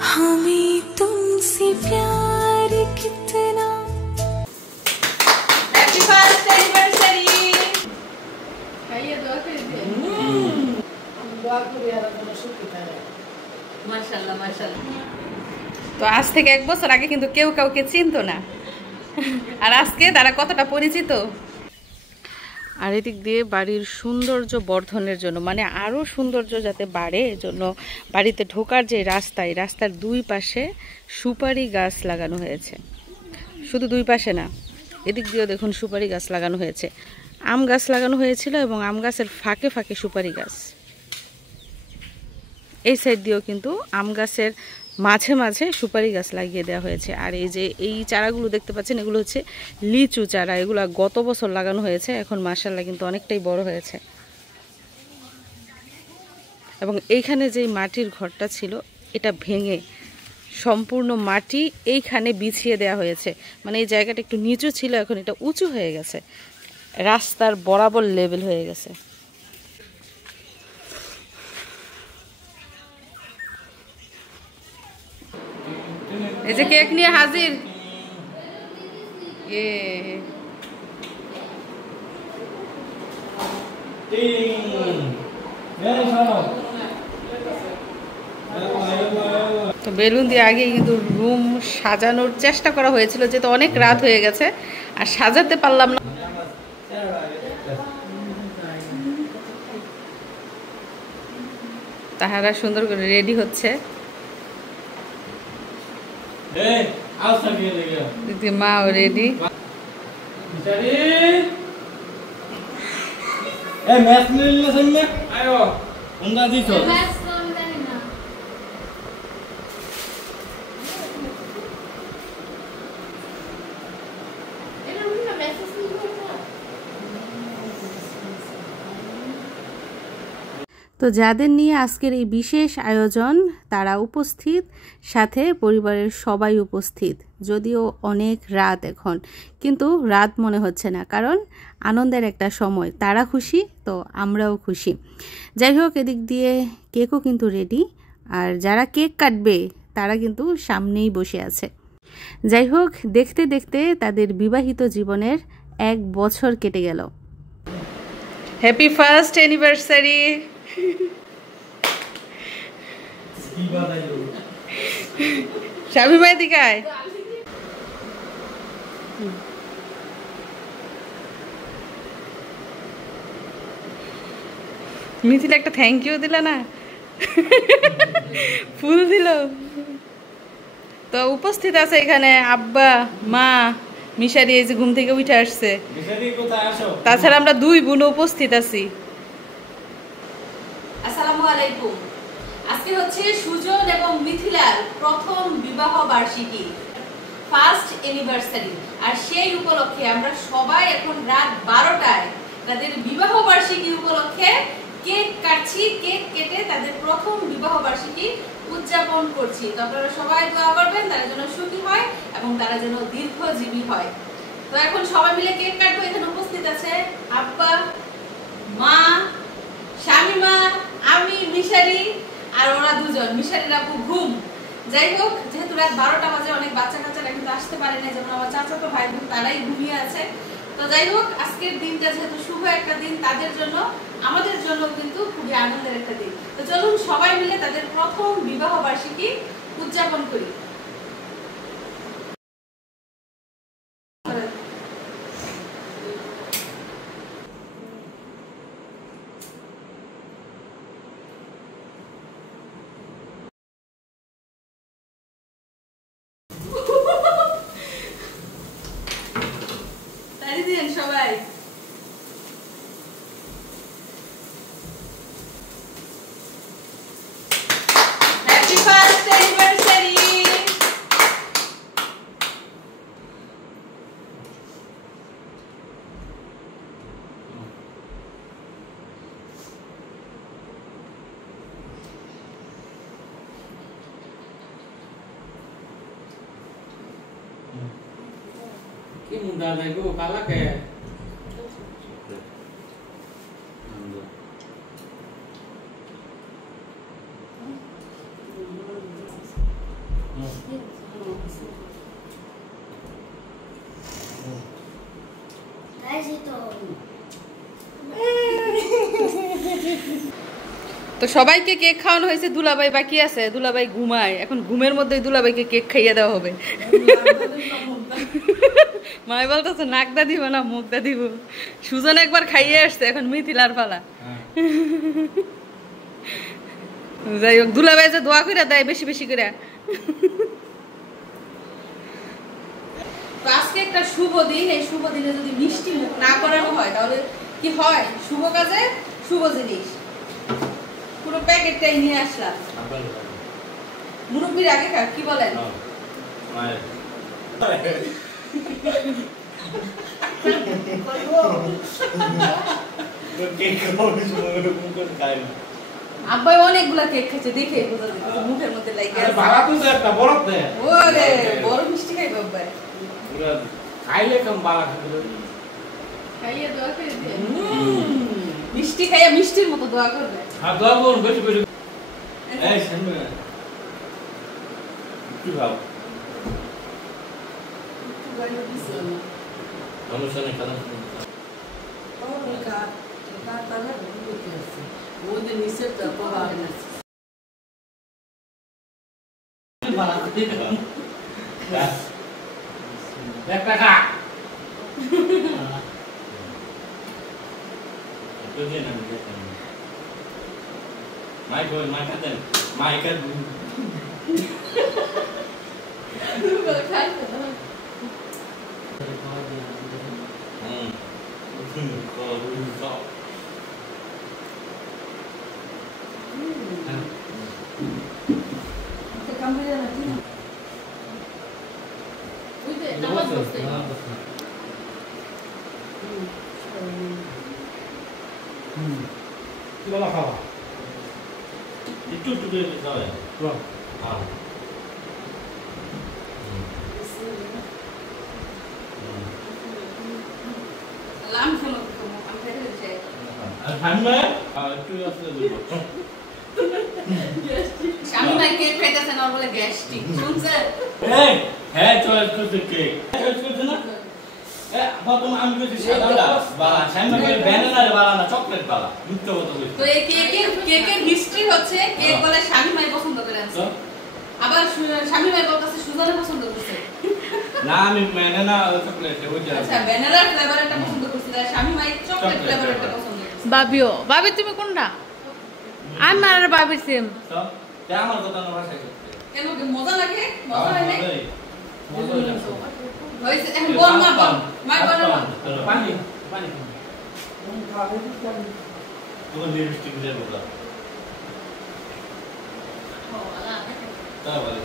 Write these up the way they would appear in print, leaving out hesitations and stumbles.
हमें तुमसे प्यार कितना। Happy first anniversary. खाइए दुआ कर दे। दुआ करी আর কোনো সুখী থাকে। মাশাআল্লাহ মাশাআল্লাহ। তো আজ থেকে 1 বছর আগে কিন্তু কেউ কাউকে চিনতো না, আর আজকে তারা কতটা পরিচিত। আর এদিক দিয়ে বাড়ির সৌন্দর্য বর্ধনের জন্য, মানে আরও সৌন্দর্য যাতে বাড়ে এজন্য বাড়িতে ঢোকার যে রাস্তা, এই রাস্তার 2 পাশে সুপারি গাছ লাগানো হয়েছে। শুধু 2 পাশে না, এদিক দিয়েও দেখুন সুপারি গাছ লাগানো হয়েছে। আম গাছ লাগানো হয়েছিল এবং আম গাছের ফাঁকে ফাঁকে সুপারি গাছ। এই সাইড দিয়েও কিন্তু আম গাছের মাঝে মাঝে সুপারি গাছ লাগিয়ে দেওয়া হয়েছে। আর এই যে এই চারাগুলো দেখতে পাচ্ছেন, এগুলো হচ্ছে লিচু চারা। এগুলো গত বছর লাগানো হয়েছে, এখন মাশাআল্লাহ কিন্তু অনেকটাই বড় হয়েছে। এবং এইখানে যে মাটির ঘরটা ছিল, এটা ভেঙে সম্পূর্ণ মাটি এইখানে বিছিয়ে দেওয়া হয়েছে। মানে এই জায়গাটা একটু নিচু ছিল, এখন এটা উঁচু হয়ে গেছে, রাস্তার বরাবর লেভেল হয়ে গেছে। এই যে কেক নিয়ে হাজির। তো বেলুন দিয়ে আগে কিন্তু রুম সাজানোর চেষ্টা করা হয়েছিল, যেহেতু অনেক রাত হয়ে গেছে আর সাজাতে পারলাম না। তাহারা সুন্দর করে রেডি হচ্ছে। মাও রেডি। তো যাদের নিয়ে আজকের এই বিশেষ আয়োজন তারা উপস্থিত, সাথে পরিবারের সবাই উপস্থিত। যদিও অনেক রাত এখন, কিন্তু রাত মনে হচ্ছে না, কারণ আনন্দের একটা সময়। তারা খুশি তো আমরাও খুশি। যাই হোক, এদিক দিয়ে কেকও কিন্তু রেডি, আর যারা কেক কাটবে তারা কিন্তু সামনেই বসে আছে। যাই হোক, দেখতে দেখতে তাদের বিবাহিত জীবনের 1 বছর কেটে গেল। Happy first anniversary. শামিমা এদিকে আয়। মিথিল একটা থ্যাংক ইউ দিলা না, ফুল দিল। তো উপস্থিত আছে এখানে আব্বা, মা, মিশারি এই যে ঘুম থেকে উঠে আসছে। তাছাড়া আমরা 2 বোন উপস্থিত আছি। আসসালামু আলাইকুম। আজকে হচ্ছে সুজন এবং মিথিলার প্রথম বিবাহ বার্ষিকী, ফার্স্ট অ্যানিভার্সারি। আর সেই উপলক্ষে আমরা সবাই এখন রাত 12টায় তাদের বিবাহ বার্ষিকী উপলক্ষে কেক কাটছি। কেক কেটে তাদের প্রথম বিবাহ বার্ষিকী উদযাপন করছি। তো আপনারা সবাই দোয়া করবেন তারা যেন সুখী হয় এবং তারা যেন দীর্ঘজীবী হয়। তো এখন সবাই মিলে কেক কাটবো। এখানে উপস্থিত আছে আব্বা, মা, শামিমা, আমি, মিশারি, আর ওরা 2জন। মিশারির আপু ঘুম। যাই হোক, যেহেতু রাত 12টা বাজে, অনেক বাচ্চা কাচ্চারা কিন্তু আসতে পারে না, যেমন আমার চাচাতো ভাই বোন, তারাই ঘুমিয়ে আছে। তো যাই হোক, আজকের দিনটা যেহেতু শুভ একটা দিন তাদের জন্য, আমাদের জন্য কিন্তু খুবই আনন্দের একটা দিন। তো চলুন সবাই মিলে তাদের প্রথম বিবাহ বার্ষিকী উদযাপন করি। তালি দিন সবাই। Happy first anniversary. Cái muda này của kalah kayak তো সবাইকে কেক খাওয়ানো হয়েছে, দুলাভাই বাকি আছে, দুলাভাই ঘুমায়, এখন ঘুমের মধ্যে দুলাভাইকে কেক খাইয়ে দেওয়া হবে। মাই বলতেছে নাকদা দিব না মুখদা দিব। সুজন একবার খাইয়ে আসছে, এখন মিথিলার পালা। যাই হোক, দুলাভাই যে দোয়া করে দেয় বেশি বেশি করে। আজকে একটা শুভ দিন, এই শুভ দিনে যদি মিষ্টি মুখ না করানো হয় তাহলে কি হয়? শুভ কাজে শুভ জিনিস। পুরো প্যাকেটটাই নিয়ে আসলাম। মুরব্বির আগে খা, কি বলেন? আব্বাই অনেকগুলা কেক খাচ্ছে, দেখে বোঝা যাচ্ছে মুখের মধ্যে লাগে আছে। বাবা তো একটা বরফ দে। ওরে বড় মিষ্টি খাইবে আব্বাই। পুরো খাইলে কম বালা খাইবে। খাইয়ে দোয়া করে দে। মিষ্টি খাইয়া মিষ্টির মতো দোয়া করবে। হ্যাঁ দোয়া করুন, বেশি বেশি। এই সামনে কি ভাব? অনুষ্ঠানে কেন? ওদের নিচে তো প্রভাব আছে। এক টাকা। মাইক ওই মাইক হাতে মাইক আর Bola খাওয়া একটু একটু করে খাওয়া বল হ্যাঁ লাম খেলো আমি খেতে চাই। আর ঠান্ডা একটু আসলে বলবো স্বামী ভাই কেক খাইতেছে না, বলে গ্যাস্ট্রিক শুনছেন? এই হ্যাঁ চয়েস করতে কেক চয়েস করতে না এ বাবা আমি বলছি সাদা বালা সাইমা করে ব্যানার বালা না চকলেট বালা মিথ্যা কথা বলছি। তো এই কেকের হিস্ট্রি হচ্ছে কেক বলে স্বামী ভাই পছন্দ করে আছে, আবার স্বামী ভাই বলতেছে সুজনে পছন্দ করছে। না আমি মানে না চকলেট ওই যে আচ্ছা ভ্যানিলা ফ্লেভার একটা পছন্দ করছে, আর স্বামী ভাই চকলেট ফ্লেভার একটা পছন্দ করছে। বাবিও বাবি তুমি কোনটা? আমার আর বাবির সেম। তো তে আমার কথা না ভাষায় করতে কেন কি মজা লাগে? মজা হয় না? মজা হইছে এখন বল মা বল মা বল না পানি পানি তোমার লিপস্টিক দিয়ে বলা তা বলে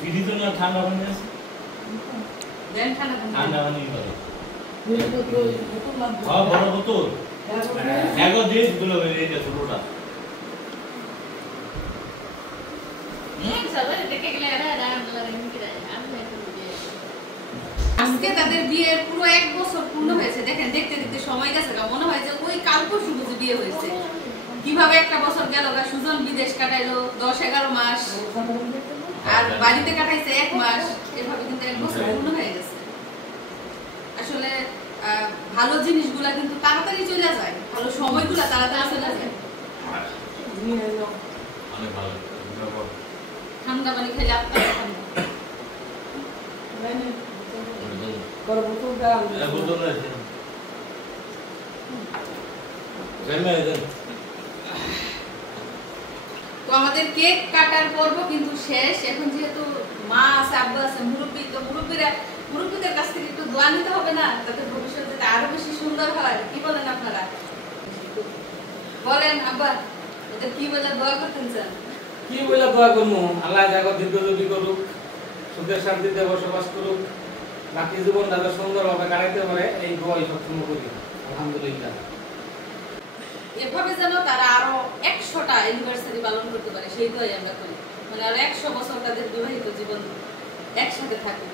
ফিরি তো না ঠান্ডা পানি আছে দেন খানা ঠান্ডা পানি করো বোতল লাগবে। হ্যাঁ বড় বোতল এগো দিয়ে গুলো এই যে ছোটটা আজকে তাদের বিয়ের পুরো 1 বছর পূর্ণ হয়েছে। দেখেন দেখতে দেখতে সময় গেছে, মনে হয় যে ওই কাল পরশু বুঝি বিয়ে হয়েছে। কিভাবে একটা বছর গেল গা। সুজন বিদেশ কাটাইলো 10-11 মাস, আর বাড়িতে কাটাইছে 1 মাস, এভাবে কিন্তু 1 বছর পূর্ণ হয়ে গেছে। আসলে ভালো জিনিসগুলা কিন্তু তাড়াতাড়ি চলে যায়, ভালো সময়গুলা তাড়াতাড়ি চলে যায়। অনেক ভালো ঠান্ডা পানি খেলে আপনার ঠান্ডা। বড় বোতল দাও। বোতল আছে তো আমাদের কেক কাটার পর্ব কিন্তু শেষ। এখন যেহেতু মা আছে, আব্বু আছে, মুরব্বী, তো মুরব্বীদের কাছ থেকে একটু দোয়া নিতে হবে না, যাতে ভবিষ্যৎ যাতে আরো বেশি সুন্দর হয়। কি বলেন আপনারা? বলেন আব্বা, ওদের কি বলে দোয়া করতেন চান? কি বলে দোয়া করবো? আল্লাহ জাগত দীর্ঘজীবী করুক, সুখের শান্তিতে বসবাস করুক, বাকি জীবন তাদের সুন্দরভাবে কাটাইতে পারে, এই দোয়াই সবসময় করি আলহামদুলিল্লাহ। এভাবে যেন তারা আরো 100টা অ্যানিভার্সারি পালন করতে পারে, সেই দোয়াই আমরা করি। মানে আরো 100 বছর তাদের বিবাহিত জীবন একসাথে থাকুক।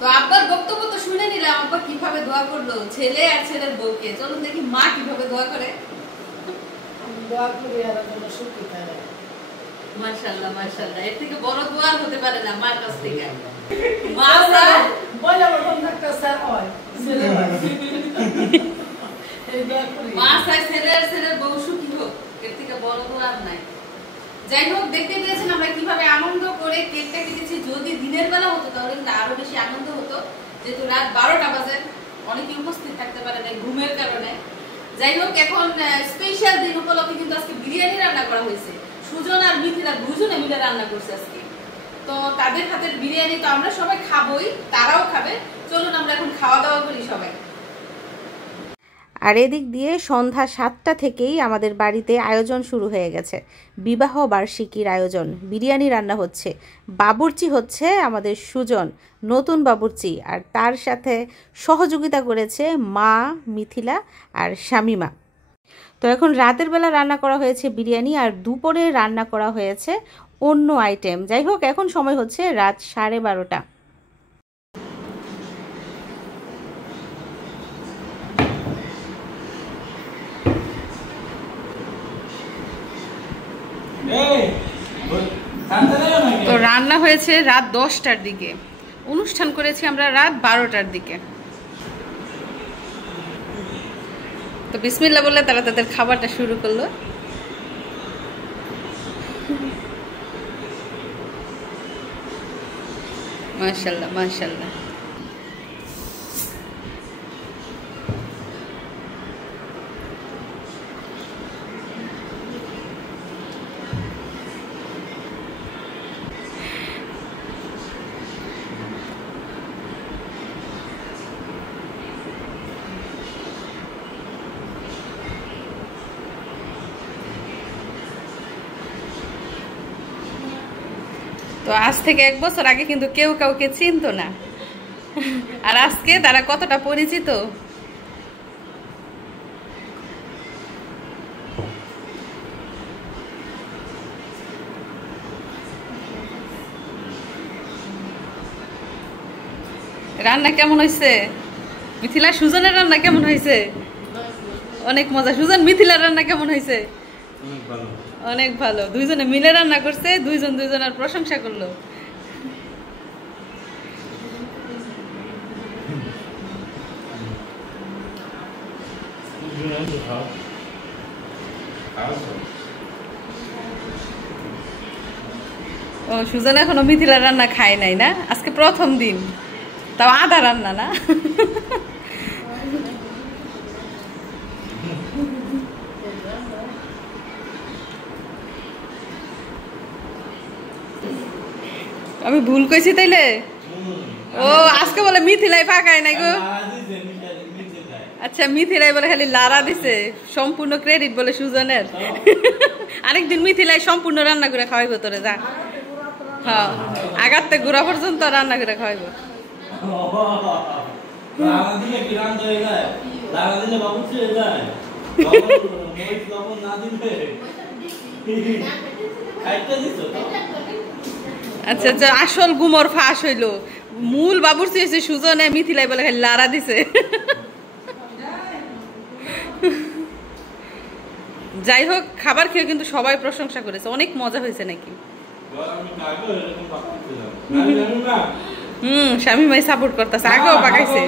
তো আব্বার বক্তব্য তো শুনে নিলাম, আব্বা কিভাবে দোয়া করলো ছেলে আর ছেলের বউকে। চলুন দেখি মা কিভাবে দোয়া করে। আমি দোয়া করি আর যেন সুখী থাকে। মাশাআল্লাহ মাশাআল্লাহ, এর থেকে বড় দোয়া আর হতে পারে না মার কাছ থেকে। মা বলে আমার একটা স্যার হয়, ছেলে হয়। এই দোয়া করি। মা চাই ছেলে আর ছেলের বউ সুখী হোক, এর থেকে বড় দোয়া আর নাই। যাই হোক, দেখতে পেয়েছেন আমরা কিভাবে আনন্দ করে কেকটা কেটেছি। যদি দিনের বেলা হতো তাহলে কিন্তু আরো বেশি আনন্দ হতো, যেহেতু রাত 12টা বাজে, অনেকে উপস্থিত থাকতে পারে না ঘুমের কারণে। যাই হোক, এখন স্পেশাল দিন উপলক্ষে কিন্তু আজকে বিরিয়ানি রান্না করা হয়েছে। সুজন আর মিথিলা দুজনে মিলে রান্না করছে আজকে। তো তাদের হাতের বিরিয়ানি তো আমরা সবাই খাবোই, তারাও খাবে। চলুন আমরা এখন খাওয়া দাওয়া করি সবাই। আর এদিক দিয়ে সন্ধ্যা 7টা থেকেই আমাদের বাড়িতে আয়োজন শুরু হয়ে গেছে। বিবাহ বার্ষিকীর আয়োজন, বিরিয়ানি রান্না হচ্ছে, বাবুর্চি হচ্ছে আমাদের সুজন, নতুন বাবুর্চি। আর তার সাথে সহযোগিতা করেছে মা, মিথিলা আর শামিমা। তো এখন রাতের বেলা রান্না করা হয়েছে বিরিয়ানি, আর দুপুরে রান্না করা হয়েছে অন্য আইটেম। যাই হোক, এখন সময় হচ্ছে রাত 12:30। তো রান্না হয়েছে রাত 10টার দিকে, অনুষ্ঠান করেছি আমরা রাত 12টার দিকে। তো বিসমিল্লাহ বলে তারা তাদের খাবারটা শুরু করলো। মাশাআল্লাহ মাশাআল্লাহ। তো আজ থেকে 1 বছর আগে কিন্তু কেউ কাউকে চিনতো না, আর আজকে তারা কতটা পরিচিত। রান্না কেমন হয়েছে মিথিলা? সুজনের রান্না কেমন হয়েছে? অনেক মজা। সুজন, মিথিলার রান্না কেমন হয়েছে? অনেক ভালো। দুইজনে মিলে রান্না করছে, দুইজন দুইজনের প্রশংসা করলো। ও, সুজন এখনো মিথিলার রান্না খায় নাই না? আজকে প্রথম দিন, তাও আধা রান্না না। আমি ভুল কইছি তাইলে? ও, আজকে বলে মিথিলাই পাকায় নাই গো। আচ্ছা, মিথিলাই বলে খালি লারা দিছে, সম্পূর্ণ ক্রেডিট বলে সুজনের। আরেকদিন মিথিলাই সম্পূর্ণ রান্না করে খাওয়াইবো তোরে, যা। হ্যাঁ, আগাতে গোড়া পর্যন্ত রান্না করে খাওয়াইবো। আচ্ছা আচ্ছা, আসল গুমর ফাঁস হইলো। মূল বাবুর্চি হয়েছে সুজনে, মিথিলাই বলে খালি লারা দিছে। যাই হোক, খাবার খেয়ে কিন্তু সবাই প্রশংসা করেছে, অনেক মজা হয়েছে নাকি। শামিমাই সাপোর্ট করতেছে, আগেও পাকাইছে।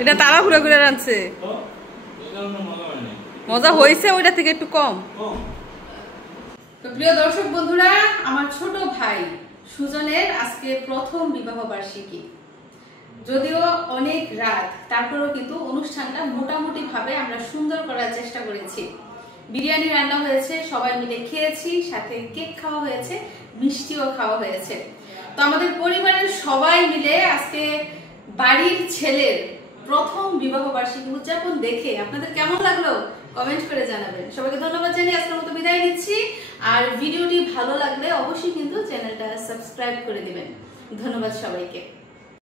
এটা তাড়াহুড়া করে রাঁধছে, মজা হয়েছে ওইটা থেকে একটু কম। তো প্রিয় দর্শক বন্ধুরা, আমার ছোট ভাই সুজনের আজকে প্রথম বিবাহ বার্ষিকী। যদিও অনেক রাত, তারপরেও কিন্তু অনুষ্ঠানটা মোটামুটি ভাবে আমরা সুন্দর করার চেষ্টা করেছি। বিরিয়ানি রান্না হয়েছে, সবাই মিলে খেয়েছি, সাথে কেক খাওয়া হয়েছে, মিষ্টিও খাওয়া হয়েছে। তো আমাদের পরিবারের সবাই মিলে আজকে বাড়ির ছেলের প্রথম বিবাহ বার্ষিকী উদযাপন দেখে আপনাদের কেমন লাগলো কমেন্ট করে জানাবেন। সবাইকে ধন্যবাদ জানিয়ে আজকের মতো বিদায় নিচ্ছি। আর ভিডিওটি ভালো লাগলে অবশ্যই কিন্তু চ্যানেলটা সাবস্ক্রাইব করে দিবেন। ধন্যবাদ সবাইকে।